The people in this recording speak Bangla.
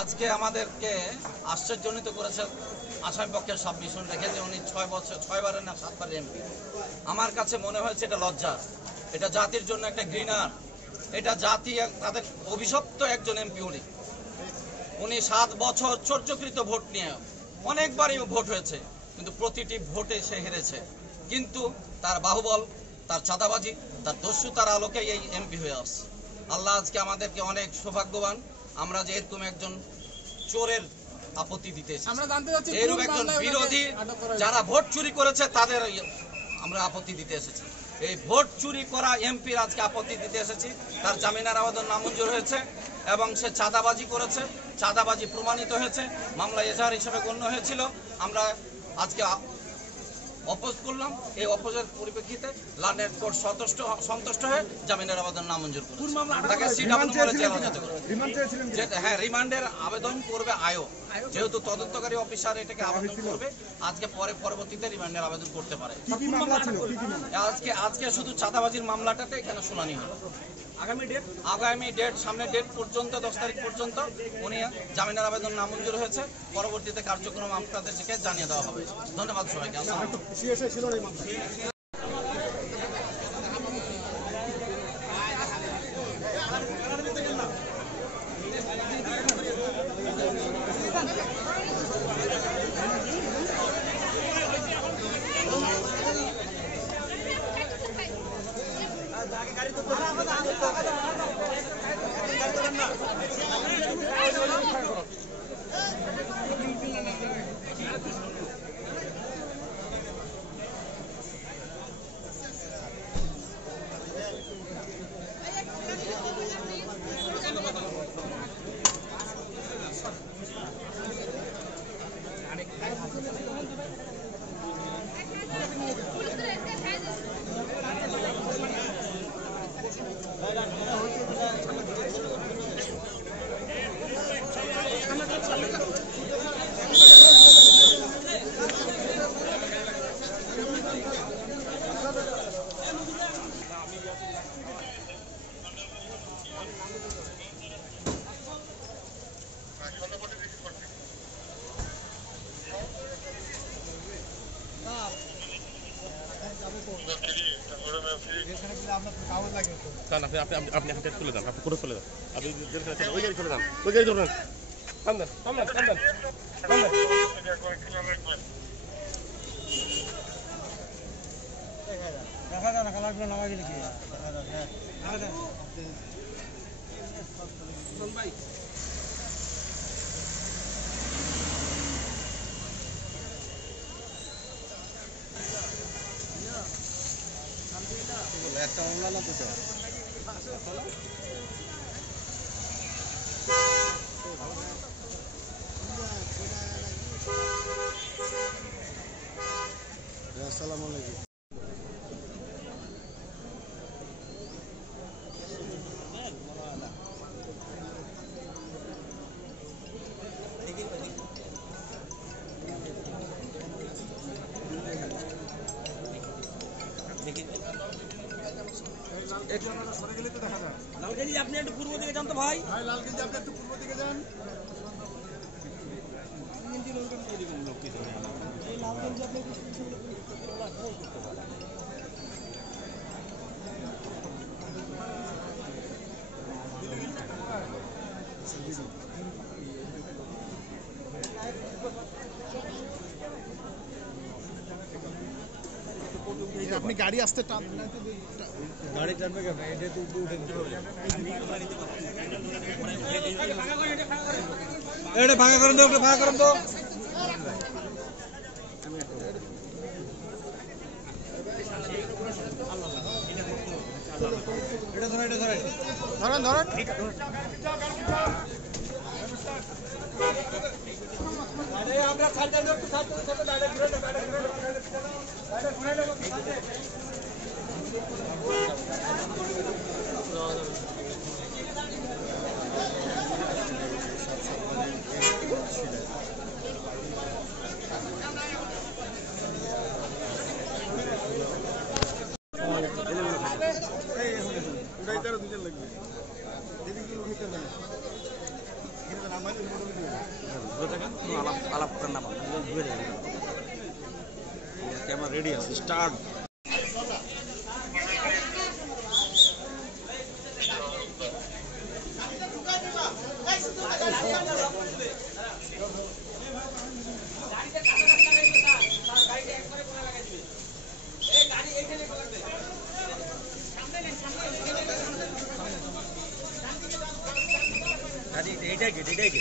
আজকে আমাদেরকে আশ্চর্যজনিত করেছে আসামি পক্ষের সাবমিশন রেখে যে উনি 6 বারের না 7 বারের এমপি। আমার কাছে মনে হয়েছে এটা লজ্জা, এটা জাতির জন্য একটা ঘৃণার, এটা জাতি তাদের অভিশপ্ত একজন এমপি। উনি 7 বছর চর্যকৃত ভোট নিয়ে অনেকবারই ভোট হয়েছে, কিন্তু প্রতিটি ভোটে সে হেরেছে। কিন্তু তার বাহুবল, তার চাঁদাবাজি, তার দস্যুতার আলোকে এই এমপি হয়ে আসছে। আল্লাহ আজকে আমাদেরকে অনেক সৌভাগ্যবান, আমরা যে এরকম একজন চোরের আপত্তি দিতে এসেছি, এরকম একজন বিরোধী যারা ভোট চুরি করেছে তাদের আমরা আপত্তি দিতে এসেছি। এই ভোট চুরি করা এমপির আজকে আপত্তি দিতে এসেছি। তার জামিনের আবেদন নামঞ্জুর হয়েছে এবং সে চাঁদাবাজি করেছে, চাঁদাবাজি প্রমাণিত হয়েছে, মামলা এজাহার হিসেবে গণ্য হয়েছিল। আমরা আজকে অপোজ করলাম। এই অপোজের পরিপ্রেক্ষিতে লন্ডন কোর্ট সন্তুষ্ট হয়ে জামিনের আবেদন নামঞ্জুর করেছে। হ্যাঁ, রিমান্ডের আবেদন করবে আয়ো, যেহেতু তদন্তকারী অফিসার এটাকে আবেদন করবে, আজকে পরবর্তীতে রিমান্ডের আবেদন করতে পারে। আজকে শুধু চাঁদাবাজির মামলাটাতে এখানে শুনানি হলো। আগামী ডেট সামনে ডেট পর্যন্ত 10 তারিখ পর্যন্ত উনি জামিনের আবেদন নামঞ্জুর হয়েছে। পরবর্তীতে কার্যক্রম আপনাদেরকে জানিয়ে দেওয়া হবে। ধন্যবাদ সবাইকে। আপনি হাতে তুলে দেন, আপনি পুরো তুলে দেন, আপনি ওই গাড়ি চলে যান, ওই গাড়ি ধরুন, থামবেন থামবেন থামবেন থামবেন। দেখা যান না লাগবে না গেলে কি ভাই একটা অনলাইন আছে আসসালামু আলাইকুম। লালগঞ্জি আপনি একটু পূর্ব দিকে যান তো ভাই, লালগঞ্জি আপনি একটু পূর্ব দিকে যান। আপনি গাড়ি আসতে গাড়ি টানবে কেন? এটা তো উপরে উঠে এটা ভাঙা করেন তো, ওটা ভাঙা করেন তো। এটা ধরেন, এটা ধরেন, ধরেন ধরেন। আমরা খালটা একটু সাথে সাথে দাঁড়িয়ে ঘুরে দুজন লাগবে। আলাপ করেন না ক্যামেরা রেডি আছে স্টার্ট এইটাই